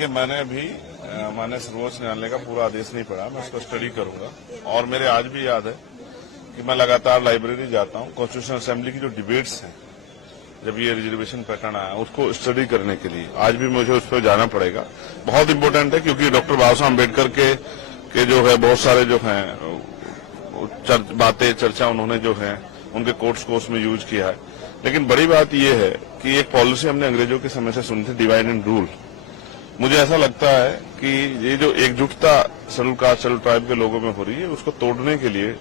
देखिए, मैंने अभी माननीय सर्वोच्च न्यायालय का पूरा आदेश नहीं पढ़ा, मैं उसको स्टडी करूंगा। और मेरे आज भी याद है कि मैं लगातार लाइब्रेरी जाता हूं, कॉन्स्टिट्यूशन असेंबली की जो डिबेट्स हैं, जब ये रिजर्वेशन पैटर्न आया उसको स्टडी करने के लिए आज भी मुझे उस पर जाना पड़ेगा। बहुत इंपॉर्टेंट है, क्योंकि डॉक्टर बाबा साहब अम्बेडकर के जो है बहुत सारे जो हैं बातें चर्चा उन्होंने जो है उनके कोर्ट्स को उसमें यूज किया है। लेकिन बड़ी बात यह है कि एक पॉलिसी हमने अंग्रेजों के समय से सुनी थी, डिवाइड एंड रूल। मुझे ऐसा लगता है कि ये जो एकजुटता शेड्यूल कास्ट शेड्यूल ट्राइब के लोगों में हो रही है, उसको तोड़ने के लिए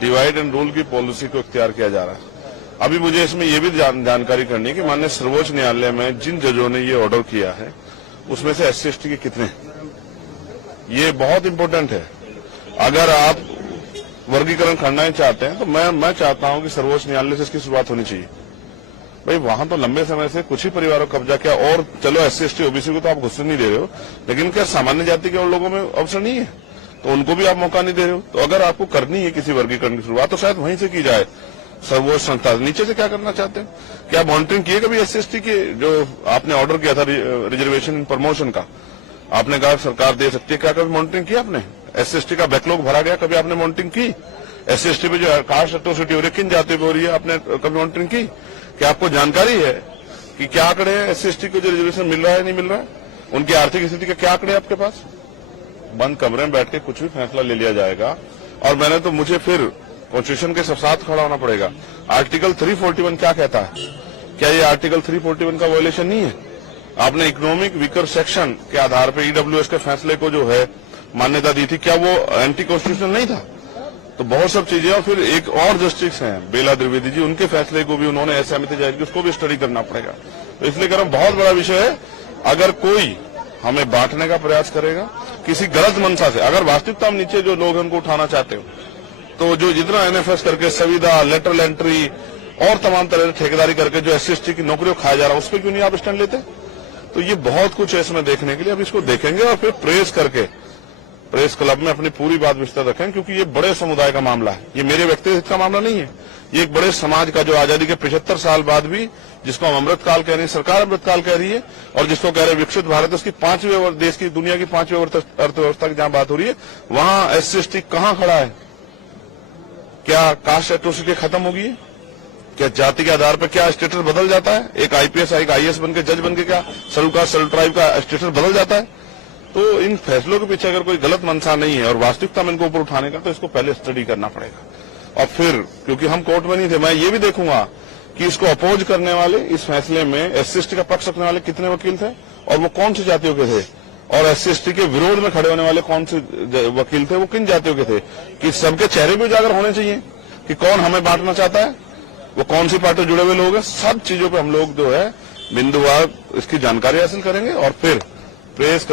डिवाइड एंड रूल की पॉलिसी को इख्तियार किया जा रहा है। अभी मुझे इसमें यह भी जानकारी करनी है कि माननीय सर्वोच्च न्यायालय में जिन जजों ने ये ऑर्डर किया है उसमें से SC/ST के कितने, ये बहुत इंपॉर्टेंट है। अगर आप वर्गीकरण करना ही चाहते हैं तो मैं चाहता हूं कि सर्वोच्च न्यायालय से इसकी शुरुआत होनी चाहिए। भाई, वहां तो लंबे समय से कुछ ही परिवारों को कब्जा किया, और चलो SC/ST OBC को तो आप घुसने नहीं दे रहे हो, लेकिन क्या सामान्य जाति के और लोगों में अवसर नहीं है? तो उनको भी आप मौका नहीं दे रहे हो। तो अगर आपको करनी है किसी वर्गीकरण की शुरुआत तो शायद वहीं से की जाए, सर्वोच्च संस्था। नीचे से क्या करना चाहते हैं? क्या मॉनिटरिंग किए कभी SC/ST के जो आपने ऑर्डर किया था रिजर्वेशन इन प्रमोशन का? आपने कहा सरकार दे सकती है, क्या कभी मॉनिटरिंग किया आपने? SC/ST का बैकलॉग भरा गया, कभी आपने मॉनिटरिंग की? SC/ST पे जो कास्ट एट्रोसिटी हो रही है, किन जातियों पे हो रही है, आपने कभी मॉनिटरिंग की? क्या आपको जानकारी है कि क्या आंकड़े हैं SC/ST को जो रिजर्वेशन मिल रहा है नहीं मिल रहा है? उनकी आर्थिक स्थिति के क्या आंकड़े आपके पास? बंद कमरे में बैठ के कुछ भी फैसला ले लिया जाएगा। और मुझे फिर कॉन्स्टिट्यूशन के साथ खड़ा होना पड़ेगा। आर्टिकल 341 क्या कहता है? क्या ये आर्टिकल 341 का वायलेशन नहीं है? आपने इकोनॉमिक वीकर सेक्शन के आधार पर EWS के फैसले को जो है मान्यता दी थी, क्या वो एंटी कॉन्स्टिट्यूशनल नहीं था? तो बहुत सब चीजें। और फिर एक और जस्टिस हैं बेला द्विवेदी जी, उनके फैसले को भी उन्होंने असहमति जाहिर की, उसको भी स्टडी करना पड़ेगा। तो इसलिए कह रहा हूं, बहुत बड़ा विषय है। अगर कोई हमें बांटने का प्रयास करेगा किसी गलत मंशा से, अगर वास्तविकता में नीचे जो लोग हैं उनको उठाना चाहते हो, तो जो जितना NFS करके संविदा, लेटरल एंट्री और तमाम तरह की ठेकेदारी करके जो SC/ST की नौकरियों खाया जा रहा है, उस पर क्यों नहीं आप स्टैंड लेते? तो ये बहुत कुछ है इसमें देखने के लिए। अब इसको देखेंगे और फिर प्रेस करके प्रेस क्लब में अपनी पूरी बात विस्तार रखें, क्योंकि ये बड़े समुदाय का मामला है। ये मेरे व्यक्तिगत का मामला नहीं है, ये एक बड़े समाज का, जो आजादी के 75 साल बाद भी, जिसको हम अमृतकाल कह रहे हैं, सरकार अमृतकाल कह रही है, और जिसको कह रहे हैं विकसित भारत, उसकी देश की दुनिया की 5वीं अर्थव्यवस्था की जहां बात हो रही है, वहां SC/ST कहां खड़ा है? क्या कास्ट एट्रोसिटी खत्म होगी? क्या जाति के आधार पर क्या स्टेटस बदल जाता है? एक IPS एक IAS बन के, जज बन के क्या शेड्यूल कास्ट शेड्यूल ट्राइब का स्टेटस बदल जाता है? तो इन फैसलों के पीछे अगर कोई गलत मंशा नहीं है और वास्तविकता में इनको ऊपर उठाने का, तो इसको पहले स्टडी करना पड़ेगा। और फिर, क्योंकि हम कोर्ट में नहीं थे, मैं ये भी देखूंगा कि इसको अपोज करने वाले, इस फैसले में SC/ST का पक्ष रखने वाले कितने वकील थे और वो कौन सी जातियों के थे, और SC/ST के विरोध में खड़े होने वाले कौन से वकील थे, वो किन जातियों के थे, कि सबके चेहरे भी उजागर होने चाहिए कि कौन हमें बांटना चाहता है, वो कौन सी पार्टी जुड़े हुए लोग हैं। सब चीजों पर हम लोग जो है बिंदुवार इसकी जानकारी हासिल करेंगे और फिर प्रेस